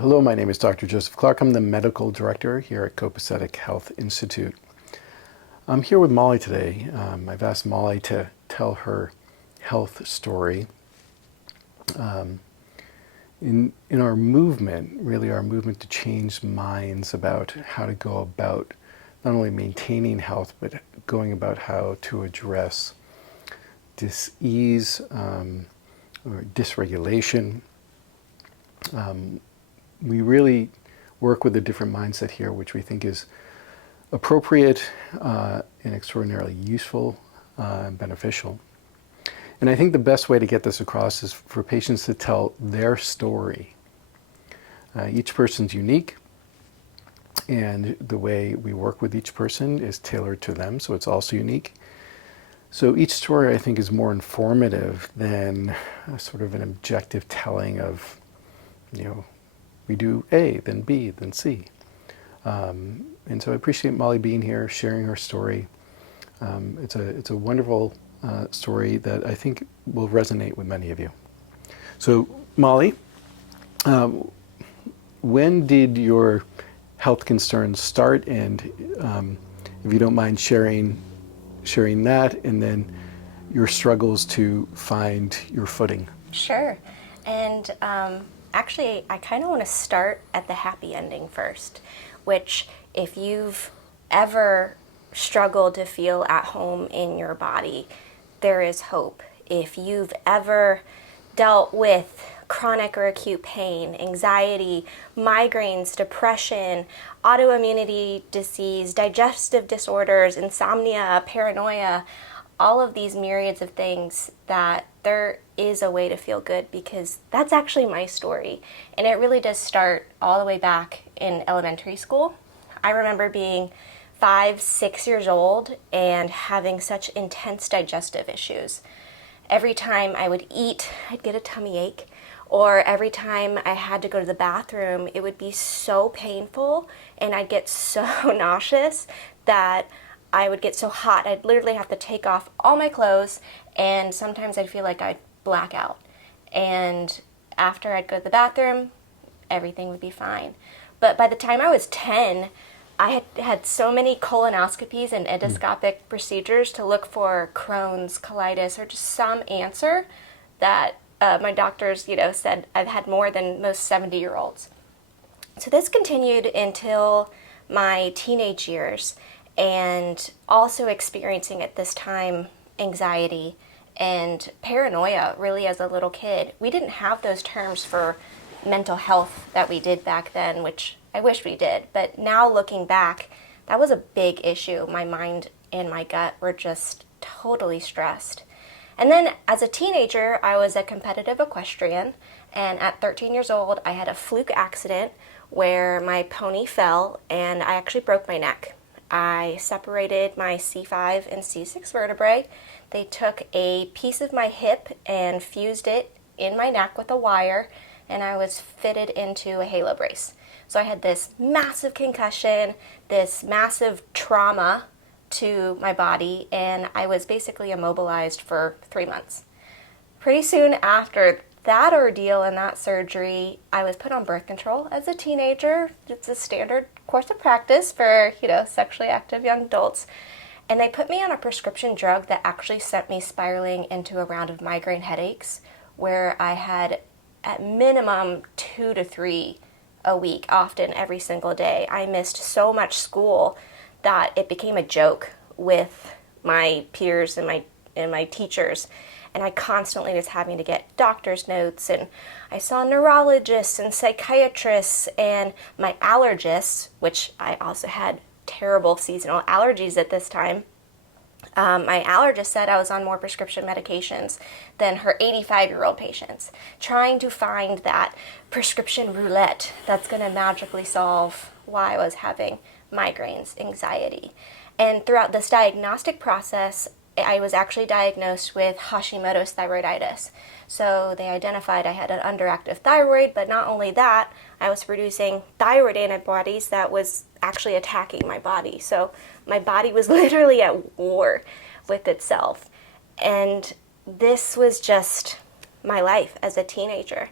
Hello, my name is Dr. Joseph Clark. I'm the medical director here at Copacetic Health Institute. I'm here with Molly today. I've asked Molly to tell her health story. In our movement, really our movement to change minds about how to go about not only maintaining health, but going about how to address dis-ease or dysregulation. We really work with a different mindset here, which we think is appropriate and extraordinarily useful and beneficial. And I think the best way to get this across is for patients to tell their story. Each person's unique, and the way we work with each person is tailored to them, so it's also unique. So each story, I think, is more informative than sort of an objective telling of, we do A, then B, then C. And so I appreciate Molly being here, sharing her story. It's a wonderful story that I think will resonate with many of you. So Molly, when did your health concerns start? And if you don't mind sharing that, and then your struggles to find your footing. Sure. And actually, I kind of want to start at the happy ending first, which if you've ever struggled to feel at home in your body, there is hope. If you've ever dealt with chronic or acute pain, anxiety, migraines, depression, autoimmunity disease, digestive disorders, insomnia, paranoia, all of these myriads of things, that there is a way to feel good, because that's actually my story. And it really does start all the way back in elementary school. I remember being 5, 6 years old and having such intense digestive issues. Every time I would eat, I'd get a tummy ache. Or every time I had to go to the bathroom, it would be so painful and I'd get so nauseous that I would get so hot, I'd literally have to take off all my clothes, and sometimes I'd feel like I'd black out. And after I'd go to the bathroom, everything would be fine. But by the time I was 10, I had had so many colonoscopies and endoscopic procedures to look for Crohn's, colitis, or just some answer that my doctors, said I've had more than most 70-year-olds. So this continued until my teenage years, and also experiencing at this time anxiety and paranoia really as a little kid. We didn't have those terms for mental health that we did back then, which I wish we did. But now looking back, that was a big issue. My mind and my gut were just totally stressed. And then as a teenager, I was a competitive equestrian. And at 13 years old, I had a fluke accident where my pony fell and I actually broke my neck. I separated my C5 and C6 vertebrae. They took a piece of my hip and fused it in my neck with a wire, and I was fitted into a halo brace. So I had this massive concussion, this massive trauma to my body, and I was basically immobilized for 3 months. Pretty soon after that ordeal and that surgery, I was put on birth control as a teenager. It's a standard course of practice for, sexually active young adults. And they put me on a prescription drug that actually sent me spiraling into a round of migraine headaches, where I had at minimum 2 to 3 a week, often every single day. I missed so much school that it became a joke with my peers and my teachers. And I constantly was having to get doctor's notes, and I saw neurologists and psychiatrists, and my allergists, which I also had terrible seasonal allergies at this time. My allergist said I was on more prescription medications than her 85-year-old patients, trying to find that prescription roulette that's going to magically solve why I was having migraines, anxiety. And throughout this diagnostic process, I was actually diagnosed with Hashimoto's thyroiditis. So they identified I had an underactive thyroid, but not only that, I was producing thyroid antibodies that was actually attacking my body. So my body was literally at war with itself. And this was just my life as a teenager.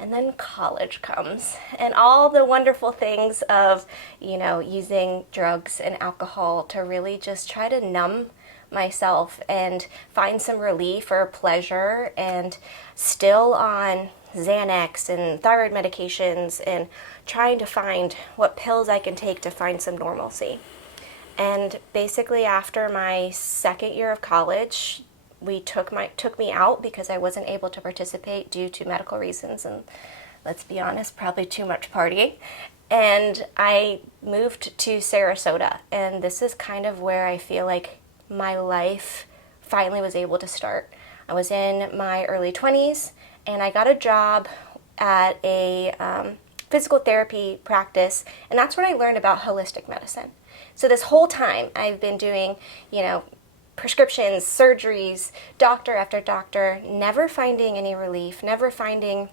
And then college comes, and all the wonderful things of, using drugs and alcohol to really just try to numb myself and find some relief or pleasure, and still on Xanax and thyroid medications and trying to find what pills I can take to find some normalcy. And basically after my second year of college, took me out because I wasn't able to participate due to medical reasons, and let's be honest, probably too much partying. And I moved to Sarasota, and this is kind of where I feel like my life finally was able to start. I was in my early 20s, and I got a job at a physical therapy practice, and that's when I learned about holistic medicine. So this whole time I've been doing, prescriptions, surgeries, doctor after doctor, never finding any relief, never finding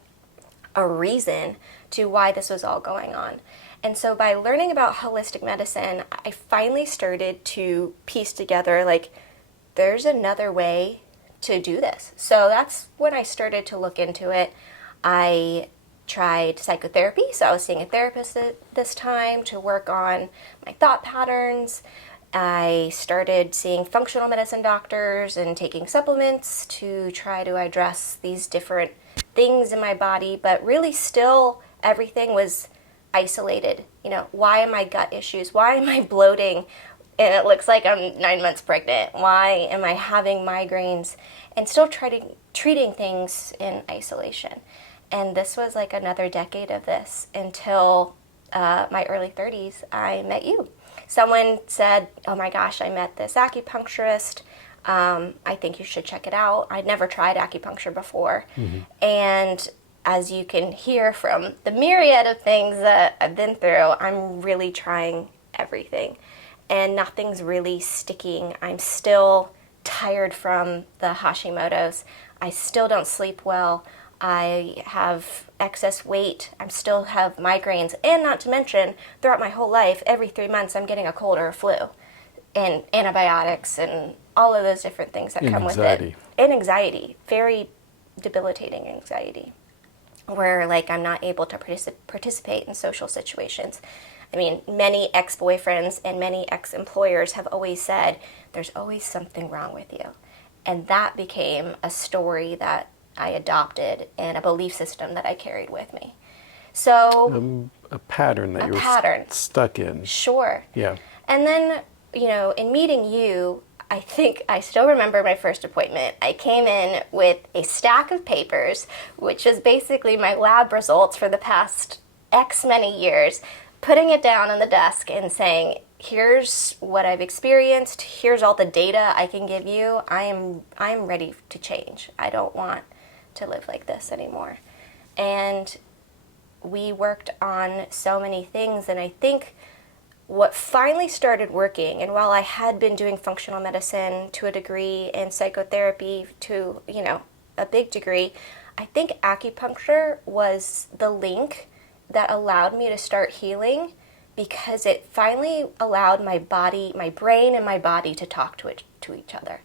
a reason to why this was all going on. And so by learning about holistic medicine, I finally started to piece together, like, there's another way to do this. So that's when I started to look into it. I tried psychotherapy, so I was seeing a therapist at this time to work on my thought patterns. I started seeing functional medicine doctors and taking supplements to try to address these different things in my body, but really still everything was isolated. Why am I gut issues? Why am I bloating and it looks like I'm 9 months pregnant? Why am I having migraines? And still treating things in isolation. And this was like another decade of this until my early 30s, I met you. Someone said, oh my gosh, I met this acupuncturist. I think you should check it out. I'd never tried acupuncture before. Mm-hmm. And as you can hear from the myriad of things that I've been through, I'm really trying everything. And nothing's really sticking. I'm still tired from the Hashimoto's. I still don't sleep well. I have excess weight. I still have migraines. And not to mention, throughout my whole life, every 3 months I'm getting a cold or a flu. And antibiotics and all of those different things that come with it. And anxiety. Very debilitating anxiety. Where I'm not able to participate in social situations. I mean, many ex-boyfriends and many ex-employers have always said, there's always something wrong with you. And that became a story that I adopted and a belief system that I carried with me. So a pattern that you were stuck in. Sure. Yeah. And then, in meeting you, I think I still remember my first appointment. I came in with a stack of papers, which is basically my lab results for the past X many years, putting it down on the desk and saying, here's what I've experienced, here's all the data I can give you. I'm ready to change. I don't want to live like this anymore. And we worked on so many things, and I think what finally started working, and while I had been doing functional medicine to a degree and psychotherapy to, a big degree, I think acupuncture was the link that allowed me to start healing, because it finally allowed my body, my brain and my body to talk to each other.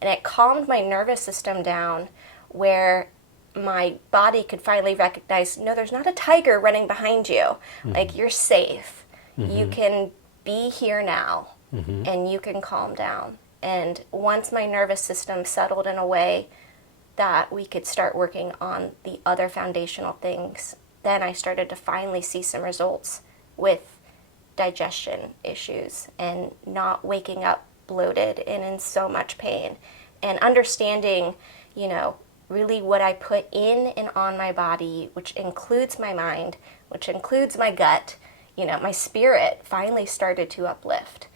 And it calmed my nervous system down, where my body could finally recognize, no, there's not a tiger running behind you. Mm-hmm. You're safe. Mm-hmm. You can be here now, mm-hmm. and you can calm down. And once my nervous system settled in a way that we could start working on the other foundational things, then I started to finally see some results with digestion issues and not waking up bloated and in so much pain, and understanding, really what I put in and on my body, which includes my mind, which includes my gut, my spirit finally started to uplift.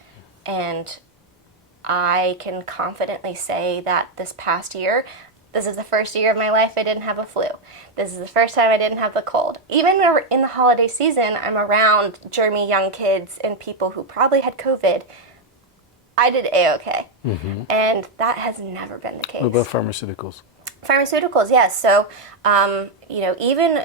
And I can confidently say that this past year, this is the first year of my life I didn't have a flu. This is the first time I didn't have the cold. Even in the holiday season, I'm around germy young kids and people who probably had COVID. I did A-okay. Mm-hmm. And that has never been the case. What about pharmaceuticals? Pharmaceuticals, yes. So, even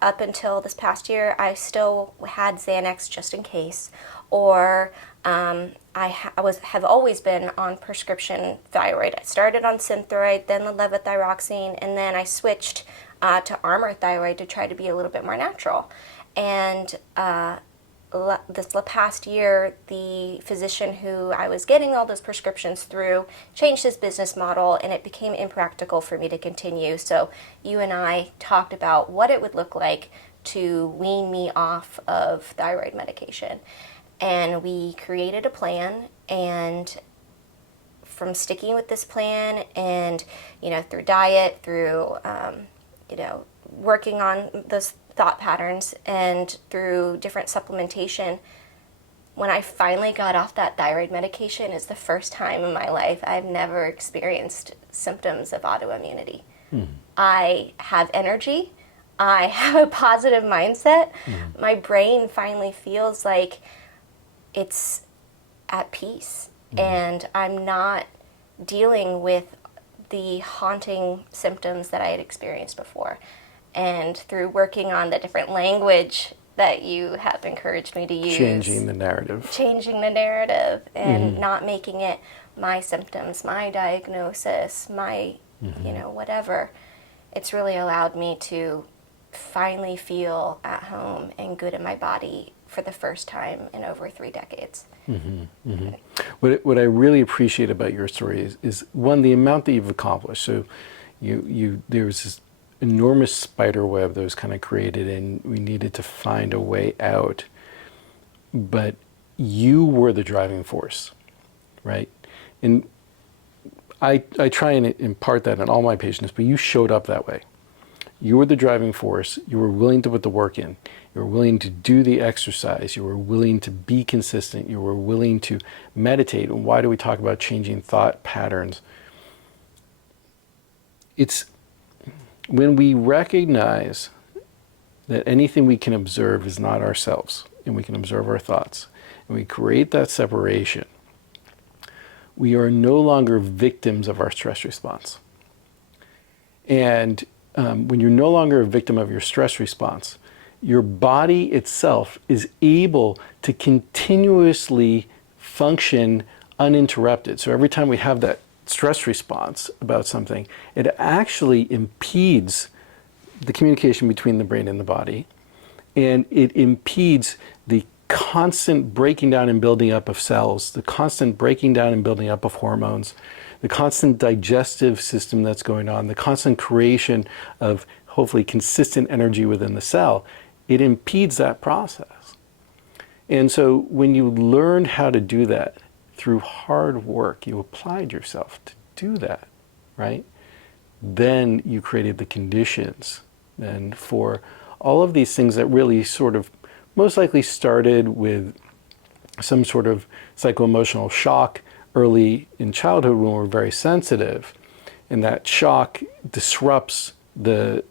up until this past year, I still had Xanax just in case, or I have always been on prescription thyroid. I started on Synthroid, then the levothyroxine, and then I switched to arm our thyroid to try to be a little bit more natural. And this past year, the physician who I was getting all those prescriptions through changed his business model, and it became impractical for me to continue. So you and I talked about what it would look like to wean me off of thyroid medication. And we created a plan, and from sticking with this plan and, through diet, through, working on those thought patterns and through different supplementation, when I finally got off that thyroid medication is the first time in my life I've never experienced symptoms of autoimmunity. I have energy. I have a positive mindset. My brain finally feels like it's at peace. And I'm not dealing with the haunting symptoms that I had experienced before. And through working on the different language that you have encouraged me to use. Changing the narrative. And not making it my symptoms, my diagnosis, my, whatever. It's really allowed me to finally feel at home and good in my body for the first time in over 3 decades. What I really appreciate about your story is one, the amount that you've accomplished. So there's this enormous spider web that was kind of created, and we needed to find a way out. But you were the driving force, right? And I try and impart that on all my patients, but you showed up that way. You were the driving force. You were willing to put the work in. You were willing to do the exercise. You were willing to be consistent. You were willing to meditate. And why do we talk about changing thought patterns? It's when we recognize that anything we can observe is not ourselves, and we can observe our thoughts, and we create that separation, we are no longer victims of our stress response. And when you're no longer a victim of your stress response, your body itself is able to continuously function uninterrupted. So every time we have that stress response about something, it actually impedes the communication between the brain and the body, and it impedes the constant breaking down and building up of cells, the constant breaking down and building up of hormones, the constant digestive system that's going on, the constant creation of hopefully consistent energy within the cell. It impedes that process. And so when you learned how to do that through hard work, you applied yourself to do that, right? Then you created the conditions and for all of these things that really sort of most likely started with some sort of psycho-emotional shock early in childhood when we're very sensitive, and that shock disrupts the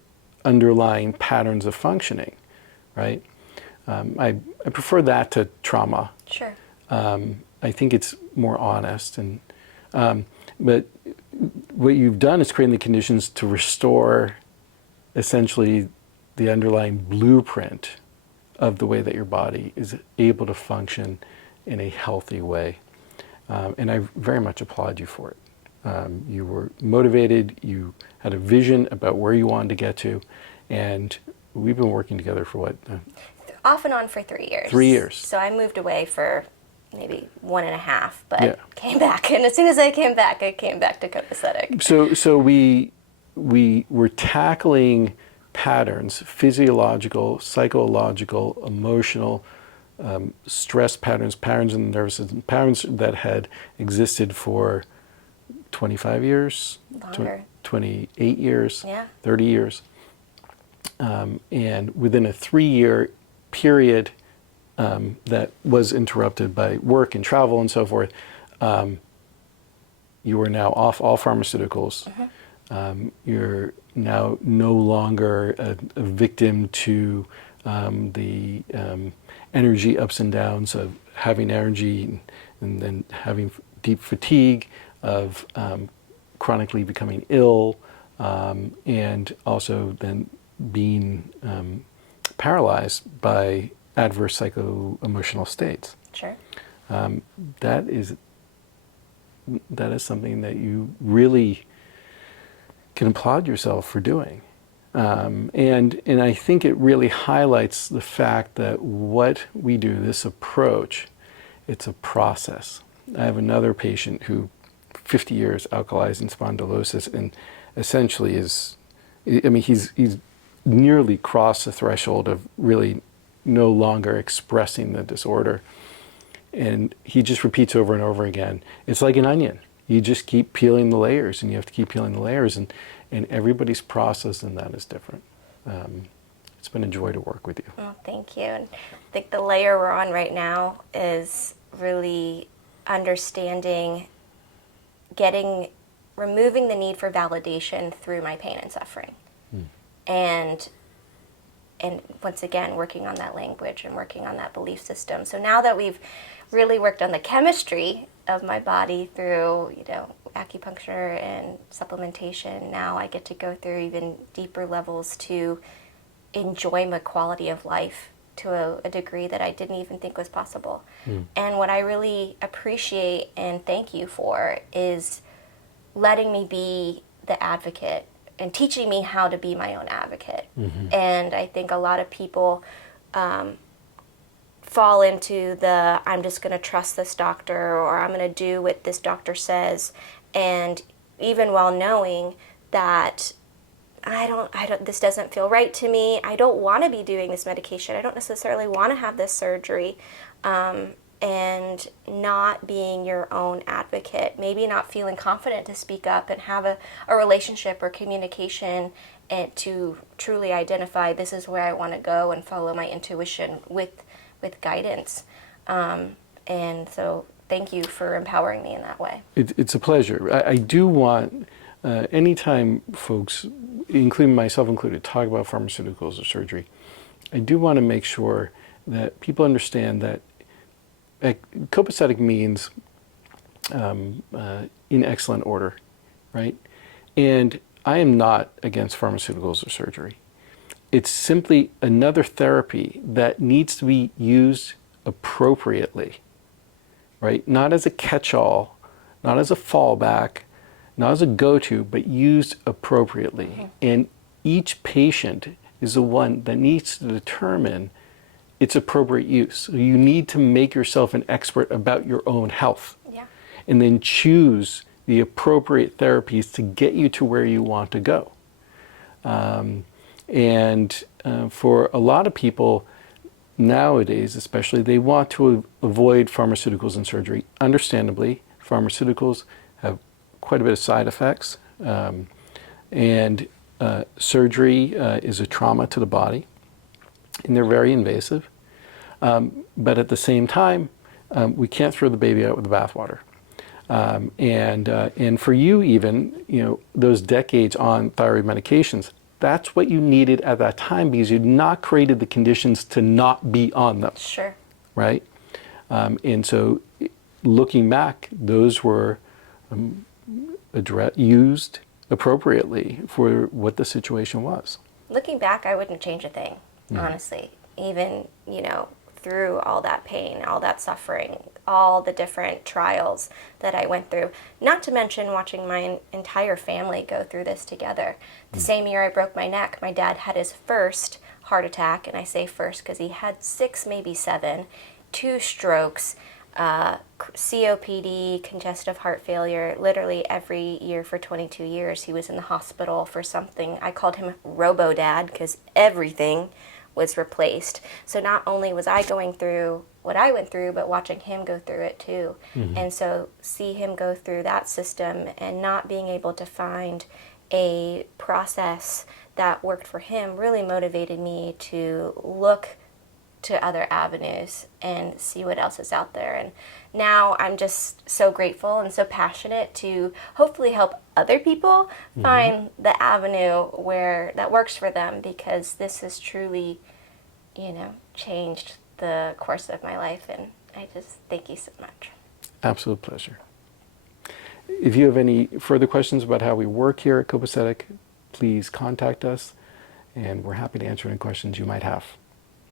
underlying patterns of functioning, right? I prefer that to trauma. Sure. I think it's more honest, and but what you've done is creating the conditions to restore essentially the underlying blueprint of the way that your body is able to function in a healthy way. And I very much applaud you for it. You were motivated, you had a vision about where you wanted to get to, and we've been working together for what? Off and on for 3 years. 3 years. So I moved away for maybe 1.5, but Yeah. came back. And as soon as I came back to copacetic. So we were tackling patterns, physiological, psychological, emotional, stress patterns, patterns in the nervous system, patterns that had existed for 25 years, Longer. 28 years, Yeah. 30 years. And within a 3-year period that was interrupted by work and travel and so forth, you are now off all pharmaceuticals. You're now no longer a victim to the energy ups and downs of having energy and then having deep fatigue, of chronically becoming ill, and also then being paralyzed by adverse psycho-emotional states. Sure. That is something that you really can applaud yourself for doing. And I think it really highlights the fact that what we do, this approach, it's a process. I have another patient who 50 years alkalizing spondylosis, and essentially is, I mean, he's nearly crossed the threshold of really no longer expressing the disorder. And he just repeats over and over again. It's like an onion. You just keep peeling the layers, and you have to keep peeling the layers, and everybody's process in that is different. It's been a joy to work with you. Oh, thank you. And I think the layer we're on right now is really understanding, removing the need for validation through my pain and suffering. And once again, working on that language and working on that belief system. So now that we've really worked on the chemistry of my body through, acupuncture and supplementation, now I get to go through even deeper levels to enjoy my quality of life to a degree that I didn't even think was possible. And what I really appreciate and thank you for is letting me be the advocate and teaching me how to be my own advocate. And I think a lot of people fall into the, I'm just going to trust this doctor, or I'm going to do what this doctor says. And even while knowing that I don't, this doesn't feel right to me, I don't want to be doing this medication, I don't necessarily want to have this surgery, and not being your own advocate, maybe not feeling confident to speak up and have a relationship or communication and to truly identify this is where I want to go and follow my intuition with guidance. And so thank you for empowering me in that way. It's a pleasure. I do want, anytime folks, including myself included, talk about pharmaceuticals or surgery, I do want to make sure that people understand that copacetic means in excellent order, right? And I am not against pharmaceuticals or surgery. It's simply another therapy that needs to be used appropriately, right? Not as a catch-all, not as a fallback, not as a go-to, but used appropriately. And each patient is the one that needs to determine its appropriate use. So you need to make yourself an expert about your own health. Yeah. And then choose the appropriate therapies to get you to where you want to go. For a lot of people nowadays, especially, they want to avoid pharmaceuticals and surgery. Understandably, pharmaceuticals have quite a bit of side effects. Surgery is a trauma to the body, and they're very invasive. But at the same time, we can't throw the baby out with the bathwater. And for you even, those decades on thyroid medications, that's what you needed at that time because you'd not created the conditions to not be on them. Sure. Right? And so looking back, those were used appropriately for what the situation was. Looking back, I wouldn't change a thing, honestly. Even, through all that pain, all that suffering, all the different trials that I went through. Not to mention watching my entire family go through this together. The same year I broke my neck, my dad had his first heart attack, and I say first because he had 6, maybe 7, 2 strokes, COPD, congestive heart failure. Literally every year for 22 years he was in the hospital for something. I called him Robo-Dad because everything was replaced. So not only was I going through what I went through, but watching him go through it too. And so see him go through that system and not being able to find a process that worked for him really motivated me to look to other avenues and see what else is out there. And now I'm just so grateful and so passionate to hopefully help other people find the avenue where that works for them, because this has truly, changed the course of my life. And I just thank you so much. Absolute pleasure. If you have any further questions about how we work here at Copacetic, please contact us, and we're happy to answer any questions you might have.